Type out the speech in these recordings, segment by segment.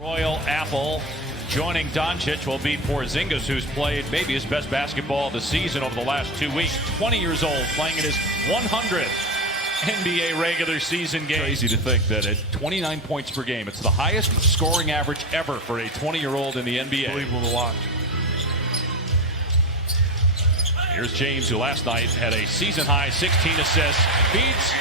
Royal Apple joining Doncic will be Porzingis, who's played maybe his best basketball of the season over the last 2 weeks. 20 years old, playing in his 100th NBA regular season game. Crazy to think that at 29 points per game, it's the highest scoring average ever for a 20-year-old in the NBA. Unbelievable to watch. Here's James, who last night had a season-high 16 assists. Feeds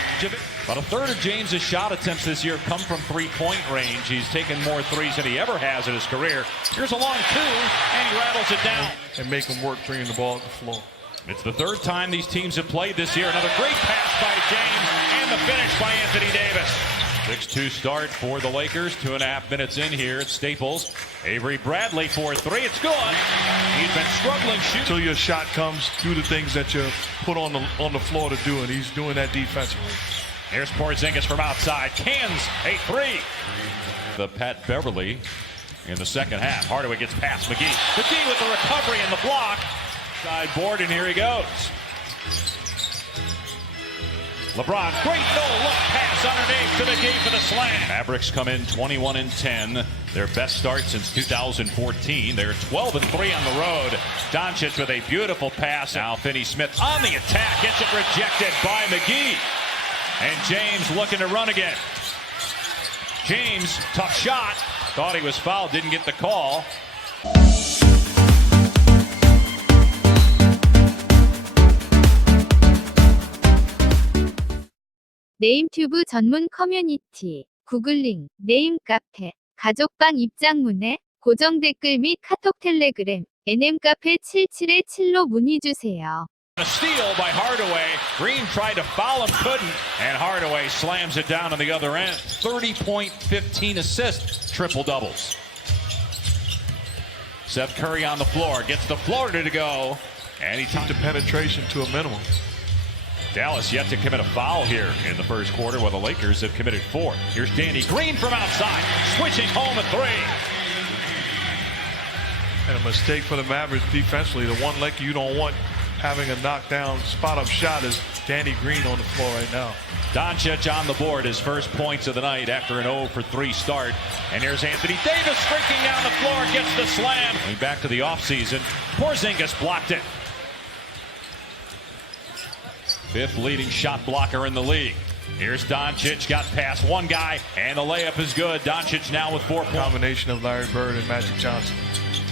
about a third of James's shot attempts this year come from three-point range. He's taken more threes than he ever has in his career. Here's a long two, and he rattles it down. And make him work bringing the ball to the floor. It's the third time these teams have played this year. Another great pass by James, and the finish by Anthony Davis. 6-2 start for the Lakers. 2.5 minutes in here at Staples. Avery Bradley for three. It's good. He's been struggling shooting. Until your shot comes, do the things that you're put on the floor to do, and he's doing that defensively. Here's Porzingis from outside. Cans a three. The Pat Beverly in the second half. Hardaway gets past McGee. McGee with the recovery and the block. Side board, and here he goes. LeBron, great no-look pass underneath to McGee for the slam. Mavericks come in 21-10. Their best start since 2014. They're 12-3 on the road. Doncic with a beautiful pass. Now Finney Smith on the attack. Gets it rejected by McGee. And James looking to run again. James, tough shot. Thought he was fouled, didn't get the call. 네임튜브 전문 커뮤니티, 구글링, 네임 카페, 가족방 입장문에 고정 댓글 및 카톡 텔레그램, NM카페 777로 문의주세요. A steal by Hardaway. Green tried to foul him, couldn't, and Hardaway slams it down on the other end. 30-point, 15 assists, triple doubles. Seth Curry on the floor, gets the floater to go, and he Keep the penetration to a minimum. Dallas yet to commit a foul here in the first quarter, while the Lakers have committed 4. Here's Danny Green from outside, switching home a three. And a mistake for the Mavericks defensively. The one Laker you don't want having a knockdown spot-up shot is Danny Green on the floor right now. Doncic on the board, his first points of the night after an 0-for-3 start. And here's Anthony Davis streaking down the floor, gets the slam. Going back to the offseason, Porzingis blocked it. 5th leading shot blocker in the league. Here's Doncic, got past one guy, and the layup is good. Doncic now with 4 points. Combination of Larry Bird and Magic Johnson.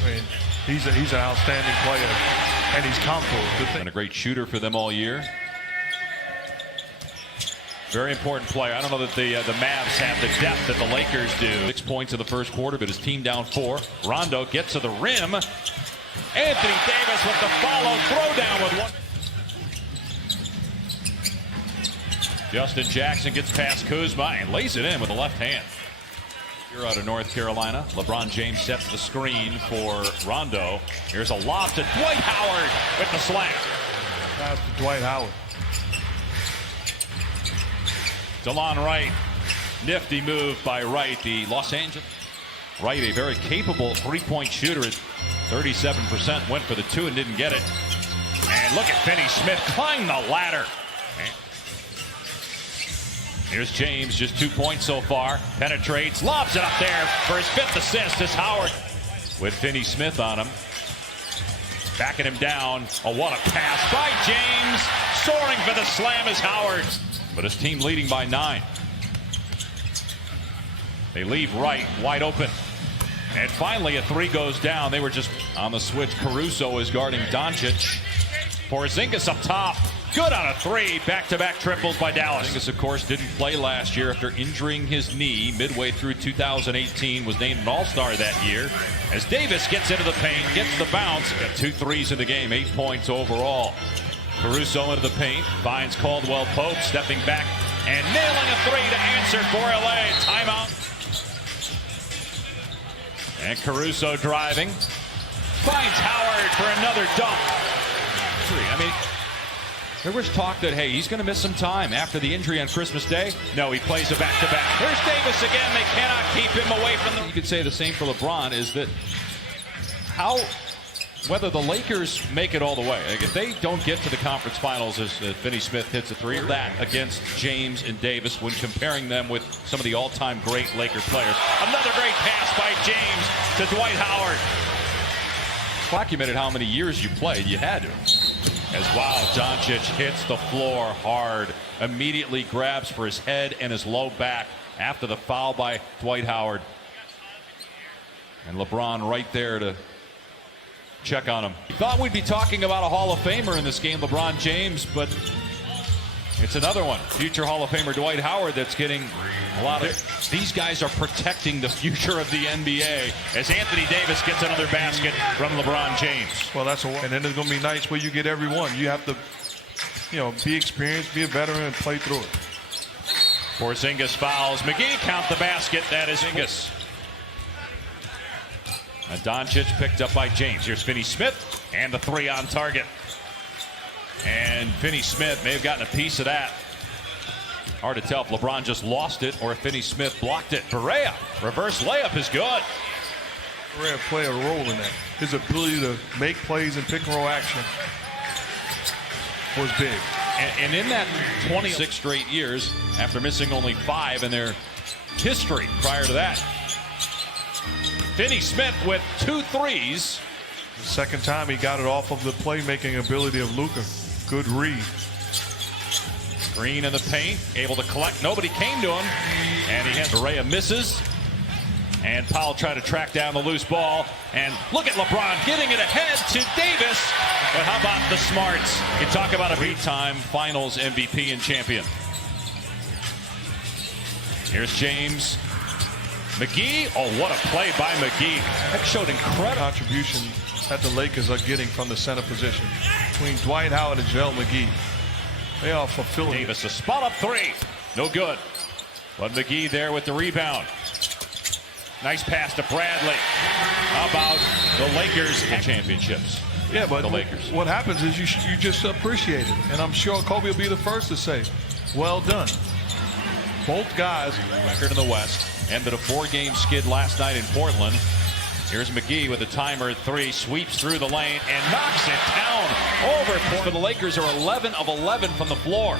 I mean, he's an outstanding player, and he's comfortable. Been a great shooter for them all year. Very important player. I don't know that the Mavs have the depth that the Lakers do. 6 points in the first quarter, but his team down 4. Rondo gets to the rim. Anthony Davis with the follow throwdown with one. Justin Jackson gets past Kuzma and lays it in with the left hand. Here out of North Carolina, LeBron James sets the screen for Rondo. Here's a lob to Dwight Howard with the slam. Pass to Dwight Howard. DeLon Wright, nifty move by Wright. The Los Angeles Wright, a very capable three-point shooter at 37%, went for the 2 and didn't get it. And look at Finney Smith climb the ladder. Here's James, just 2 points so far. Penetrates, lobs it up there for his 5th assist as Howard. With Finney Smith on him. Backing him down. Oh, what a pass by James. Soaring for the slam is Howard. But his team leading by 9. They leave Wright wide open. And finally a 3 goes down. They were just on the switch. Caruso is guarding Doncic. Porzingis up top. Good on a 3. Back-to-back triples by Dallas. Porzingis, of course, didn't play last year after injuring his knee midway through 2018. Was named an All-Star that year. As Davis gets into the paint, gets the bounce. Got 2 threes in the game, 8 points overall. Caruso into the paint, finds Caldwell Pope, stepping back and nailing a 3 to answer for LA. Timeout. And Caruso driving. Finds Howard for another dunk. I mean, there was talk that, hey, he's going to miss some time after the injury on Christmas Day. No, he plays a back-to-back. Here's Davis again. They cannot keep him away from them. You could say the same for LeBron, is that whether the Lakers make it all the way, like if they don't get to the conference finals as Finney Smith hits a 3, that against James and Davis when comparing them with some of the all-time great Laker players. Another great pass by to Dwight Howard. Documented how many years you played. You had to. As wow, Doncic hits the floor hard. Immediately grabs for his head and his low back after the foul by Dwight Howard. And LeBron right there to check on him. Thought we'd be talking about a Hall of Famer in this game, LeBron James, but it's another one. Future Hall of Famer Dwight Howard that's getting a lot of... These guys are protecting the future of the NBA as Anthony Davis gets another basket from LeBron James. Well, that's and then it's going to be nice where you get every one. You have to, be experienced, be a veteran, and play through it. Porzingis fouls. McGee count the basket. That is Porzingis. And Doncic picked up by James. Here's Finney-Smith and the three on target. And Finney-Smith may have gotten a piece of that. Hard to tell if LeBron just lost it or if Finney-Smith blocked it. Barea, reverse layup is good. Barea play a role in that. His ability to make plays and pick and roll action was big. And in that 26 straight years, after missing only 5 in their history prior to that, Finney-Smith with 2 threes. The second time he got it off of the playmaking ability of Luka. Good read. Green in the paint, able to collect. Nobody came to him. And he has Barea misses. And Powell tried to track down the loose ball. And look at LeBron getting it ahead to Davis. But how about the smarts? You talk about a three-time finals MVP and champion. Here's James. McGee. Oh, what a play by McGee. That showed incredible contribution that the Lakers are getting from the center position between Dwight Howard and JaVale McGee. They are fulfilling. Davis, a spot up 3. No good. But McGee there with the rebound. Nice pass to Bradley. How about the Lakers in championships? Yeah, but the Lakers. What happens is you just appreciate it. And I'm sure Kobe will be the first to say, well done. Both guys. Record in the West. Ended a 4-game skid last night in Portland. Here's McGee with a timer at 3, sweeps through the lane and knocks it down over. For the Lakers are 11 of 11 from the floor.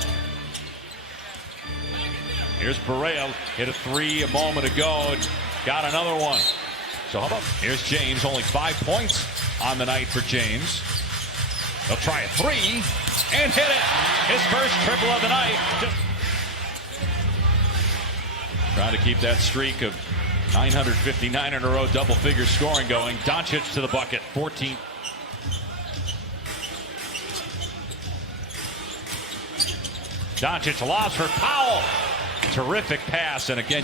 Here's Barea, hit a 3 a moment ago, got another one. So how about, here's James, only 5 points on the night for James. They'll try a 3 and hit it. His first triple of the night. Trying to keep that streak of 959 in a row, double-figure scoring going. Doncic to the bucket, 14. Doncic lost for Powell. Terrific pass, and again,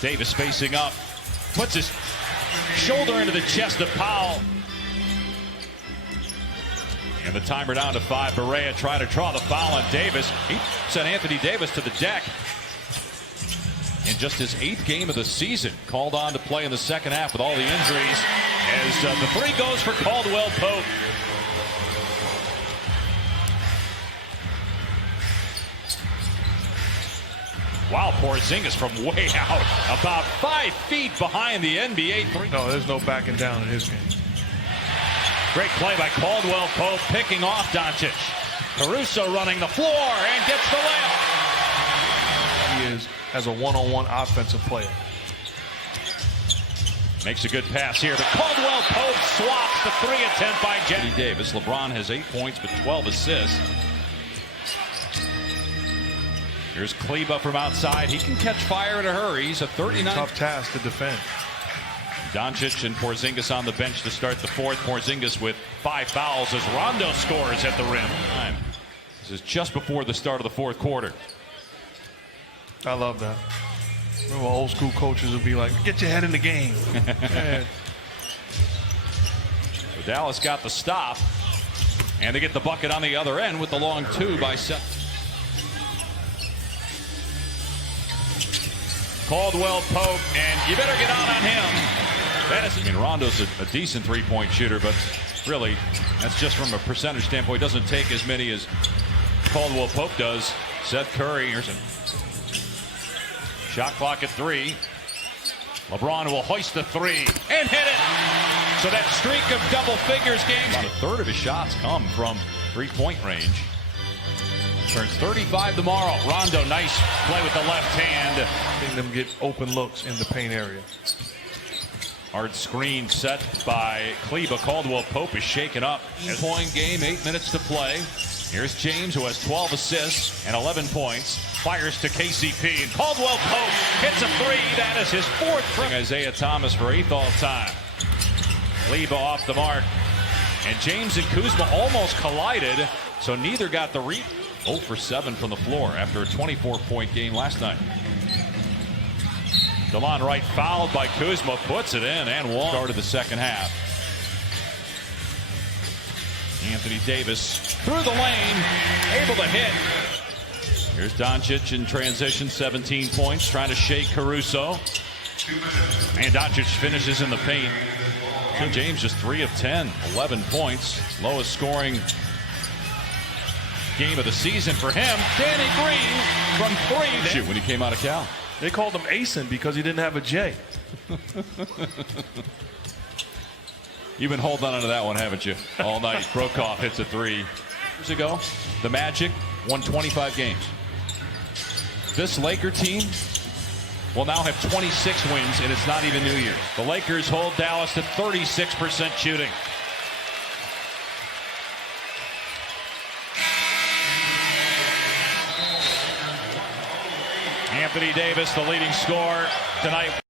Davis facing up, puts his shoulder into the chest of Powell. And the timer down to 5. Barea trying to draw the foul on Davis. He sent Anthony Davis to the deck. In just his 8th game of the season, called on to play in the second half with all the injuries. As the 3 goes for Caldwell Pope. Wow, Porzingis from way out, about 5 feet behind the NBA 3. No, there's no backing down in his game. Great play by Caldwell Pope, picking off Doncic. Caruso running the floor and gets the layup. He is as a one-on-one offensive player. Makes a good pass here, but Caldwell Pope swaps the 3 attempt by Anthony Davis. LeBron has 8 points but 12 assists. Here's Kleba from outside. He can catch fire in a hurry. He's a 39. Tough task to defend. Doncic and Porzingis on the bench to start the 4th. Porzingis with 5 fouls as Rondo scores at the rim. This is just before the start of the 4th quarter. I love that. Remember, old school coaches would be like, get your head in the game. So Dallas got the stop, and they get the bucket on the other end with the long 2 by Seth. Caldwell Pope, and you better get out on him. Rondo's a decent 3-point shooter, but really, that's just from a percentage standpoint. He doesn't take as many as Caldwell Pope does. Seth Curry, here's a shot clock at 3. LeBron will hoist the 3 and hit it. So that streak of double figures games. About a third of his shots come from 3-point range. Turns 35 tomorrow. Rondo, nice play with the left hand. them get open looks in the paint area. Hard screen set by Kleba. Caldwell Pope is shaken up. Point game, 8 minutes to play. Here's James, who has 12 assists and 11 points. Fires to KCP, and Caldwell Pope hits a three. That is his fourth. Isaiah Thomas for 8th all-time. Kleba off the mark. And James and Kuzma almost collided, so neither got the read. 0 for 7 from the floor after a 24-point game last night. DeLon Wright fouled by Kuzma, puts it in and one. Started the second half. Anthony Davis through the lane, able to hit. Here's Doncic in transition, 17 points, trying to shake Caruso. And Doncic finishes in the paint. And James just 3 of 10, 11 points. Lowest scoring game of the season for him. Danny Green from 3. Shoot, when he came out of Cal. They called him Asen because he didn't have a J. You've been holding on to that one, haven't you? All night. Brokoff hits a 3. Years ago, the Magic won 25 games. This Laker team will now have 26 wins, and it's not even New Year's. The Lakers hold Dallas to 36% shooting. Anthony Davis, the leading scorer tonight.